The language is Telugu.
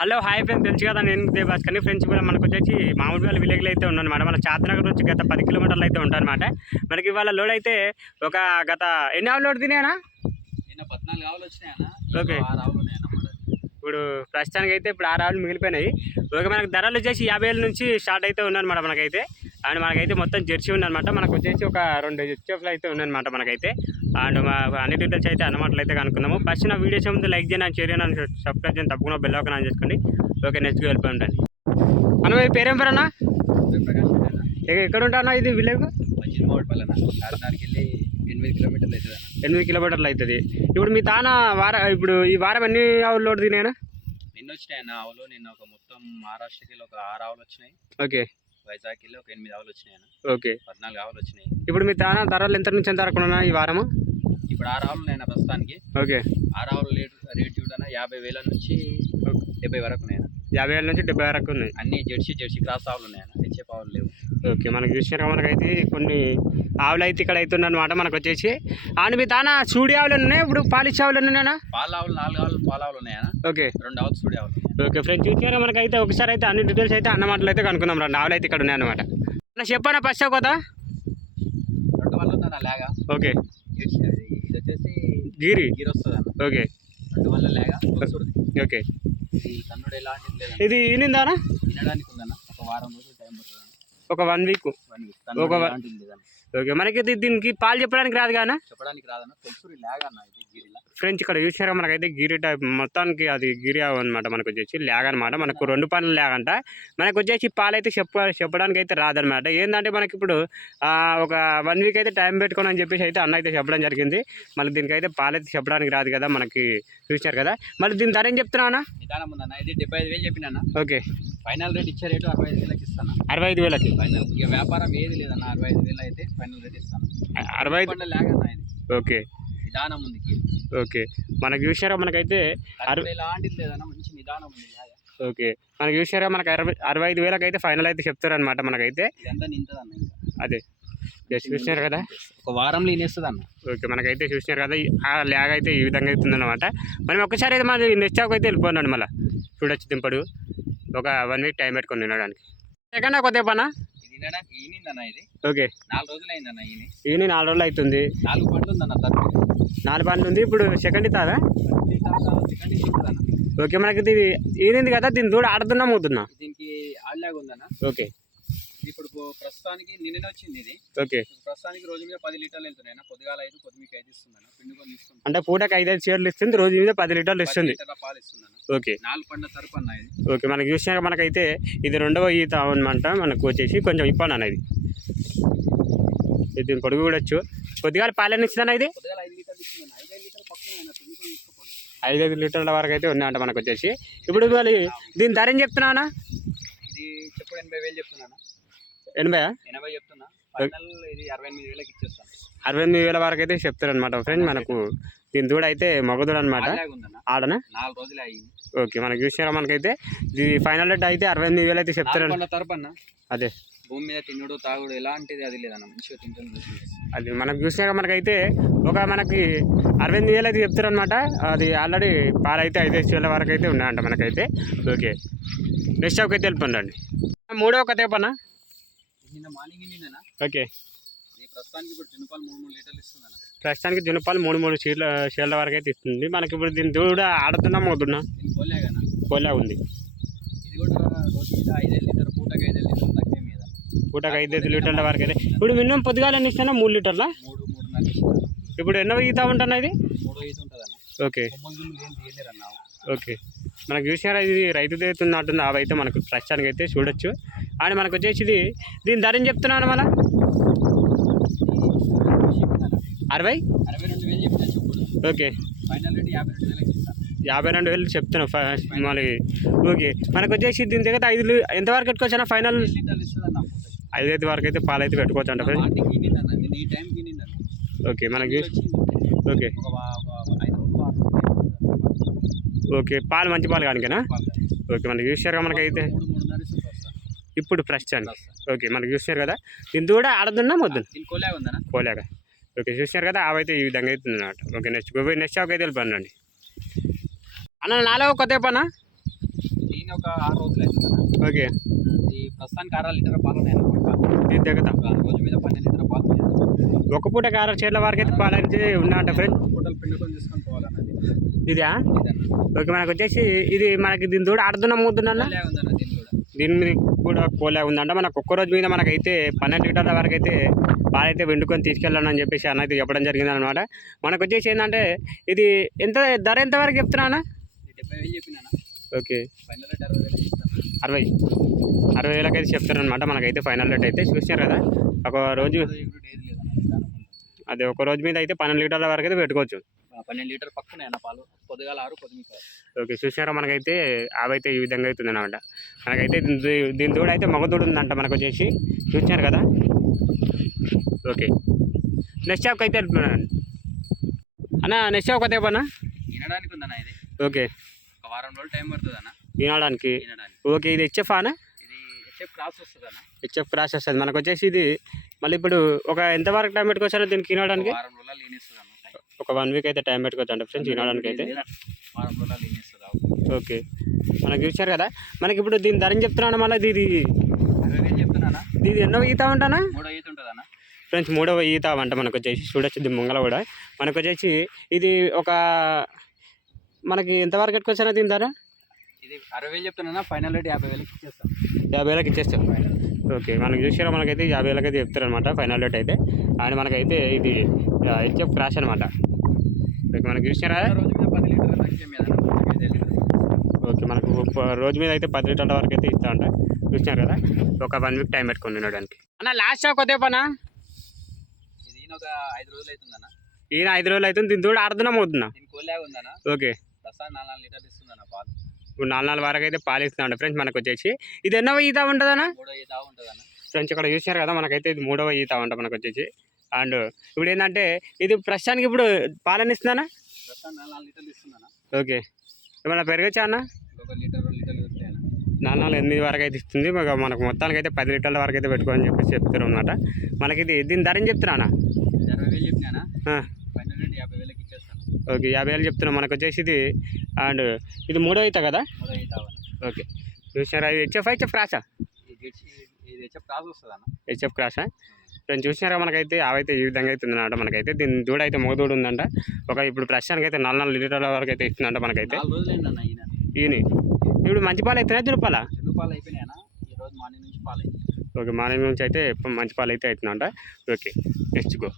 Hello hi friends. తెలుసు కదా నేను దేవాస్ కానీ ఫ్రెండ్స్ ఇవాళ మనకు వచ్చేసి మామూలు వాళ్ళ విలేజ్లో అయితే ఉన్నానమాట మన చాతనగర్ నుంచి గత పది కిలోమీటర్లు అయితే ఉంటారనమాట మనకి ఇవాళ లోడ్ అయితే ఒక గత ఎన్ని ఆవులు లోడ్ తినేనా ఓకే. ఇప్పుడు ప్రస్తుతానికి అయితే ఇప్పుడు ఆరు ఆవులు మిగిలిపోయినాయి. ఒక మనకు ధరలు వచ్చేసి యాభై వేల నుంచి స్టార్ట్ అయితే ఉన్నాయన్నమాట మనకైతే. అండ్ మనకైతే మొత్తం జెర్సీ ఉందన్నమాట. మనకు వచ్చేసి ఒక రెండు హెచ్ఎఫ్లు అయితే ఉన్నాయన్నమాట మనకైతే. అండ్ మా అన్ని డీటెయిల్స్ అయితే అన్నమాటలు అయితే కనుక్కుందాము. ఫస్ట్ నా వీడియోస్ ముందు లైక్ చేయండి షేర్ చేయండి సబ్స్క్రైబ్ చేయండి. తప్పకుండా బెల్ ఒక ఆన్ చేసుకోండి. ఓకే నెక్స్ట్ వెళ్ళిపోయి అన్న మీ పేరేం పేరు అన్న? ప్రకాశం అన్న ఎ- ఎక్కడ ఉంటా ఇది విలేజ్? ఎనిమిది కిలోమీటర్లు అవుతుంది ఎనిమిది కిలోమీటర్లు అవుతుంది. ఇప్పుడు మీ తాన వార ఇప్పుడు ఈ వారం ఎన్ని ఆవులు లోడ్ తినేనా నిన్న వచ్చినాయన్న ఆవులు. నిన్న ఒక మొత్తం మహారాష్ట్రకి ఒక ఆరు ఆవులు వచ్చినాయి. ఓకే. వైజాగ్ వెళ్ళి ఒక ఎనిమిది ఆవులు వచ్చినాయన్న ఓకే. పద్నాలుగు ఆవులు వచ్చినాయి. ఇప్పుడు మీ తాన ధరలు ఎంత నుంచి ఎంత వరకు ఉన్నాయి ఈ వారము? ఇప్పుడు ఆరు ఆవులు ఉన్నాయన్న ప్రస్తుతానికి. ఓకే. ఆరు ఆవులు రేటు రేట్ చూడన్న యాభై వేల నుంచి డెబ్బై వరకు ఉన్నాయన్న. యాభై వేల నుంచి డెబ్బై వరకు ఉన్నాయి. అన్ని జెర్సీ జెర్సీ క్రాస్ ఆవులు ఉన్నాయన్న. హెచ్ఎఫ్ ఆవులు లేవు. ఓకే మనకు చూసినాక మనకైతే కొన్ని ఆవులు అయితే ఇక్కడ అయితే అనమాట మనకు వచ్చేసి. మీ తాన? సూడి ఆవులు ఉన్నాయి? ఇప్పుడు పాలిచ్చే ఆవులు ఉన్నాయన్నా? పాల ఆవులు నాలుగు ఆవులు పాల ఆవులు ఉన్నాయన్న ఓకే. రెండు ఆవులు సూడి ఆవులు. ఉన్నాయి. ఓకే ఫ్రెండ్స్ చూసారా మనకైతే ఒకసారి అయితే అన్ని డీటెయిల్స్ అయితే అన్న మాటలు అయితే కనుక్కుందాం రెండు. ఆవులు అయితే ఇక్కడ ఉన్నాయన్నమాట. అన్న చెప్పనా ఫస్ట్ కొత్త రెండు వల్ల ఉందన్న లేగా. ఓకే. ఇది వచ్చేసి గిరి? గీర్ వస్తుంది ఓకే. రెండు వల్ల లేగా. ఓకే. ఈ కన్నుడు ఎలాంటిది ఇది ఈనిందానా తినడానికి ఉందన్న. ఒక వారం రోజులు ఒక వన్ వీక్ ఒక ఓకే మనకి ఇది దీనికి పాలు చెప్పడానికి రాదు కానీ చెప్పడానికి రాదన్న ఫ్రెండ్స్ ఇక్కడ చూసారా మనకైతే గిరి టైప్ మొత్తానికి అది గిరి అనమాట మనకు వచ్చేసి ల్యాగ్ అనమాట మనకు రెండు పనులు లేగంట మనకు వచ్చేసి పాలు అయితే చెప్ప చెప్పడానికి అయితే రాదనమాట ఏంటంటే మనకి ఇప్పుడు ఒక వన్ వీక్ అయితే టైం పెట్టుకోని అని చెప్పేసి అయితే అన్న అయితే చెప్పడం జరిగింది. మళ్ళీ దీనికి అయితే పాలు అయితే చెప్పడానికి రాదు కదా మనకి చూసినారు కదా. మళ్ళీ దీని ధర ఏం చెప్తున్నా అన్న? ఇది డెబ్బై ఐదు వేలు చెప్పిన ఓకే. ఫైనల్ రేట్ ఇచ్చే రేటు అరవై ఐదు వేలకి ఇస్తాను అరవై ఐదు వేలకి? ఫైనల్ ఇక వ్యాపారం ఏది లేదన్న అరవై ఐదు వేలు అయితే. ఫైనల్ రేట్ ఇస్తాను అరవై ఐదు ఇది ఓకే. నిదానం ఉంది గీరి. ఓకే. మనకు చూసారా మనకైతే కన్నుడు ఎలాంటిది లేదన్న మంచి నిదానం ఉంది లేగ. ఓకే. మనకు చూసారా మనకు అరవై అరవై ఐదు వేలకి అయితే ఫైనల్ అయితే చెప్తారనమాట మనకైతే. ఇదంతా నింతదన్న అదే. చూసినారు కదా? ఒక వారంలో ఇనేస్తుంది అన్న ఓకే. మనకైతే చూసినారు కదా ఆ ల్యాగ్ అయితే ఈ విధంగా అవుతుందన్నమాట. మనం ఒక్కసారి అయితే మన నెక్స్ట్ స్టాక్ అయితే వెళ్ళిపోయినాడు మళ్ళీ. చూడొచ్చు దింపడు. ఒక వన్ వీక్ టైం పెట్టుకొని తినడానికి. సెకండ్ కొద్దిగా పనా? ఇది తినడానికి ఈనిందన్న ఇది. ఓకే. నాలుగు రోజులు అయిందన్న ఈని. నాలుగు రోజులు అవుతుంది. నాలుగు పండ్లు ఉందన్న నాలుగు పనులు ఉంది. ఇప్పుడు సెకండ్ ఇస్తుందన్న ఓకే మనకి ఇది ఈనింది కదా దీని దూడ ఆడుతున్నా మూతున్నా దీనికి ఆడలాగా ఉందన్న. ఓకే. ఇప్పుడు ప్రస్తుతానికి నిన్ననే వచ్చింది ఇది. ఓకే. ప్రస్తుతానికి రోజు మీద పది లీటర్లు వెళ్తున్నాయి. పొద్దుగాల ఐదు పొద్దుమికి ఐదు ఇస్తుందన్న పిండుకొని ఇస్తుంది అంటే పూటకి ఐదైదు చీరలు ఇస్తుంది రోజు మీద పది లీటర్లు ఇస్తుంది. పాలు ఇస్తుందన్న ఓకే. నాలుగు పండ్ల తరపు అన్న ఇది. ఓకే మనకి చూసినాక మనకైతే ఇది రెండవ ఈత అనమాట మనకు వచ్చేసి కొంచెం ఇప్పాను అన్న ఇది ఇది దీని పొడుగు కూడా వచ్చు. కొద్దిగా పాలన ఇస్తుందన్న ఇది? పొద్దుగాల ఐదు ఐదు ఐదు లీటర్లు ఐదు ఐదు వరకు అయితే ఉన్నాయంట మనకు వచ్చేసి. ఇప్పుడు దీని ధర ఏం చెప్తున్నానా ఇది చెప్పుడు ఎనభై వేలు చెప్తున్నాను. ఎనభై ఎనభై చెప్తున్నా. ఇది అరవై ఎనిమిది వేలకి ఇచ్చేస్తాను. అరవై ఎనిమిది వేల వరకు అయితే చెప్తారు అనమాట ఫ్రెండ్ మనకు. దీని దూడ అయితే మగదూడ అనమాట ఆడనా? నాలుగు రోజులు అయ్యింది ఓకే మనకు చూసినారా మనకైతే ఇది ఫైనల్ రేట్ అయితే అరవై ఎనిమిది వేలు అయితే చెప్తారు అదే. భూమి మీద తినుడు తాగుడు ఎలాంటిది అది లేదన్న. మంచిగా తింటుంది అది మనకు చూసినాక మనకైతే ఒక మనకి అరవై ఎనిమిది వేలు అయితే చెప్తారు అనమాట అది ఆల్రెడీ పాలు అయితే ఐదు వేల వరకు అయితే ఉన్నాయంట మనకైతే. ఓకే. నెక్స్ట్ స్టాక్ అయితే వెళ్ళిపోండి మూడో కథ పన్నా నిన్న మార్నింగ్ నిన్న ఓకే. ప్రస్తుతానికి ఇప్పుడు జునుపాలు మూడు మూడు లీటర్లు ఇస్తుందన్న ప్రస్తుతానికి జునపాలు మూడు మూడు చీరల చీరల వరకు అయితే ఇస్తుంది. మనకి ఇప్పుడు దీని దూడ ఆడుతున్నా మోతున్నా కోలేగన కోలా ఉంది. ఇది కూడా రోజు మీద ఐదైదు లీటర్ పూటకి ఐదైదు లీటర్ తక్కువ మీద. పూటకు ఐదు ఐదు లీటర్ల వరకు అయితే. ఇప్పుడు మినిమం పొద్దుగాల ఎన్ని ఇస్తానా? మూడు లీటర్ల? మూడు మూడున్నర ఇస్తుందన్న ఇప్పుడు ఎన్నో ఈతా ఉంటున్నా ఇది? మూడో ఈత ఉంటుందన్న. ఓకే. ఓకే. మనకు చూసారా ఇది రైతు అంటుంది అవైతే మనకు ప్రస్తుతానికి అయితే చూడొచ్చు. అని మనకు వచ్చేసి ఇది దీని ధర ఏం చెప్తున్నాను మన అరవై? ఓకే. ఫైనల్ యాభై రెండు వేలు చెప్తున్నా ఫస్ట్ మళ్ళీ. ఓకే. మనకు వచ్చేసి దీని దగ్గర ఐదు లీ- ఎంతవరకు పెట్టుకోవచ్చు ఫైనల్? ఐదు ఐదు వరకు అయితే పాలు అయితే పెట్టుకోవచ్చు అంట ఓకే. మనకి ఓకే. ఓకే. పాలు మంచి పాలు కానికేనా? ఓకే. మనకి చూసారుగా మనకైతే మూడు మూడున్నర ఇస్తుంది ప్రస్తుతం. ఇప్పుడు ప్రస్తుతానికి ప్రస్తుతం. ఓకే మనకి చూసారు కదా? దీని కూడా ఆడదున్నా ఉందన్న? పోలేక ఓకే చూసినారు కదా? అవైతే ఈ విధంగా అవుతుంది అన్నమాట ఓకే నెక్స్ట్ నెక్స్ట్ షాప్ అయితే వెళ్ళిపోండి అన్న నాలుగో కొత్త ఈయన ఒక ఆరు రోజులు అవుతుందన్న. ఓకే ప్రస్తుతానికి లీటర్ పాలు. దీని దగ్గర ఒక రోజు మీద పన్నెండు లీటర్ పాలు ఉన్నాయి ఒక పూట కార చీరల వరకు అయితే ఉన్నాయంట పూటలు పిండుకొని తీసుకొని పోవాలన్నది ఇదా? ఓకే మనకు వచ్చేసి ఇది మనకి దీని తోడు ఆడుతున్న ముద్దున్నా దీని మీద కూడా కోలే ఉందంట. మనకు ఒక్క రోజు మీద మనకైతే పన్నెండు లీటర్ల వరకు అయితే పాలైతే వెండుకొని తీసుకెళ్ళాలని అని చెప్పేసి అన్న అయితే చెప్పడం జరిగింది అనమాట మనకు వచ్చేసి ఏంటంటే ఇది ఎంత ధర ఎంత వరకు చెప్తున్నా ఓకే. ఫైనల్ రేట్ అరవై అరవై. అరవై వేలకైతే చెప్తారనమాట మనకైతే ఫైనల్ రేట్ అయితే చూసినారు కదా. ఒక రోజు. అది ఒక రోజు మీద అయితే పన్నెండు లీటర్ల వరకు అయితే పెట్టుకోవచ్చు. పన్నెండు లీటర్ పక్కనే అన్న పాలు. పొద్దుగాల ఆరు పొద్దుమిక ఓకే చూసినారా మనకైతే అవైతే ఈ విధంగా అవుతుంది అనమాట మనకైతే దీని తోడు అయితే మగదోడు ఉందంట మనకు వచ్చేసి చూసినారు కదా? ఓకే. నెక్స్ట్ షాప్కి అయితే అన్న నెక్స్ట్ షాప్ కొత్త పన్నా వినడానికి ఉందన్న ఇది. ఓకే. ఒక వారం రోజులు టైం పడుతుంది అన్న వినడానికి ఓకే ఇది హెచ్ఎఫ్ అన్న? ఇది హెచ్ఎఫ్ క్రాస్ వస్తుంది అన్న హెచ్ఎఫ్ క్రాస్ వస్తుంది. మనకు వచ్చేసి ఇది మళ్ళీ ఇప్పుడు ఒక ఎంత వరకు టైం పెట్టుకోవచ్చు దీనికి వినడానికి వారం రోజులు లీనిస్తుంది అన్న. ఒక వన్ వీక్ అయితే టైం పెట్టుకోవచ్చు ఫ్రెండ్స్ వినడానికి అయితే. ఓకే. మనకు చూసారు కదా? మనకి ఇప్పుడు దీని ధరని చెప్తున్నాను మళ్ళీ చెప్తున్నానా? ఇది ఎన్నో ఈత ఉంటానా? ఫ్రెండ్స్ మూడవ ఈత అంట మనకు వచ్చేసి. చూడొచ్చు ఇది ముంగల కూడా. మనకు వచ్చేసి ఇది ఒక మనకి ఎంతవరకు పెట్టుకోవచ్చు దీని ధర? ఇది అరవై వేలు చెప్తున్నా ఫైనల్ రేట్ యాభై వేలకి ఇచ్చేస్తాం. యాభై వేలకు ఇచ్చేస్తారు ఫైనల్. ఓకే. మనకు చూసారా మనకైతే యాభై వేలకి అయితే చెప్తారనమాట ఫైనల్ రేట్ అయితే. అండ్ మనకైతే ఇది హెచ్ఎఫ్ క్రాష్ అనమాట ఓకే మనకు అన్న. లీటర్ ఓకే మనకు రోజు మీద అయితే పది లీటర్ల వరకు అయితే ఇస్తా అంట. చూసినారు కదా? ఒక వన్ వీక్ టైం పెట్టుకుని ఉండడానికి అన్న లాస్ట్ షాప్ కొద్దే పనా ఒక ఐదు రోజులు అవుతుందన్న. ఈయన ఐదు రోజులు అవుతుంది దీని తోడు ఆడుతున్నాం ఉందన్న. ఓకే. ఇప్పుడు నాలుగు నాలుగు వరకు అయితే పాలు ఇస్తున్నాడు ఫ్రెండ్స్ మనకు వచ్చేసి. ఇది ఎన్నో ఈత ఉంటుందన్నా? ఫ్రెండ్స్ ఇక్కడ చూసారు కదా మనకైతే ఇది మూడవ ఈత అంట మనకు వచ్చేసి. అండ్ ఇప్పుడు ఏంటంటే ఇది ప్రస్తుతానికి ఇప్పుడు పాలన ఇస్తుందన్న. ఓకే. ఏమైనా పెరగచ్చా అన్న? నాలుగు ఎనిమిది వరకు అయితే ఇస్తుంది. మనకు మొత్తానికి అయితే పది లీటర్ల వరకు అయితే పెట్టుకోని చెప్పేసి చెప్తారు అనమాట మనకి ఇది దీని ధర ఏం ఇచ్చేస్తాను. ఓకే యాభై వేలు చెప్తున్నాం. మనకు వచ్చేసి ఇది అండ్ ఇది మూడో ఈత కదా? ఓకే. చూసారా ఇది హెచ్ఎఫ్ హెచ్ఎఫ్ క్రాసా? హెచ్ఎఫ్ క్రాస్ ఫ్రెండ్స్ చూసినారా మనకైతే? అవైతే ఈ విధంగా అయితే ఉందన్నమాట మనకైతే. దీని దూడ అయితే మగదూడు ఉందంట. ఒక ఇప్పుడు ప్రస్తుతానికి అయితే నాలుగు నాలుగు లీటర్ల వరకు అయితే ఇస్తుందంట మనకైతే. ఈయన. ఇప్పుడు మంచి పాలు అవుతున్నాయి దురుపాల రెండు పాలు అయిపోయినాయన్న ఈ రోజు మార్నింగ్ నుంచి పాలు. అయింది ఓకే మార్నింగ్ నుంచి అయితే మంచి పాలు అయితే అవుతుందంట. Okay next go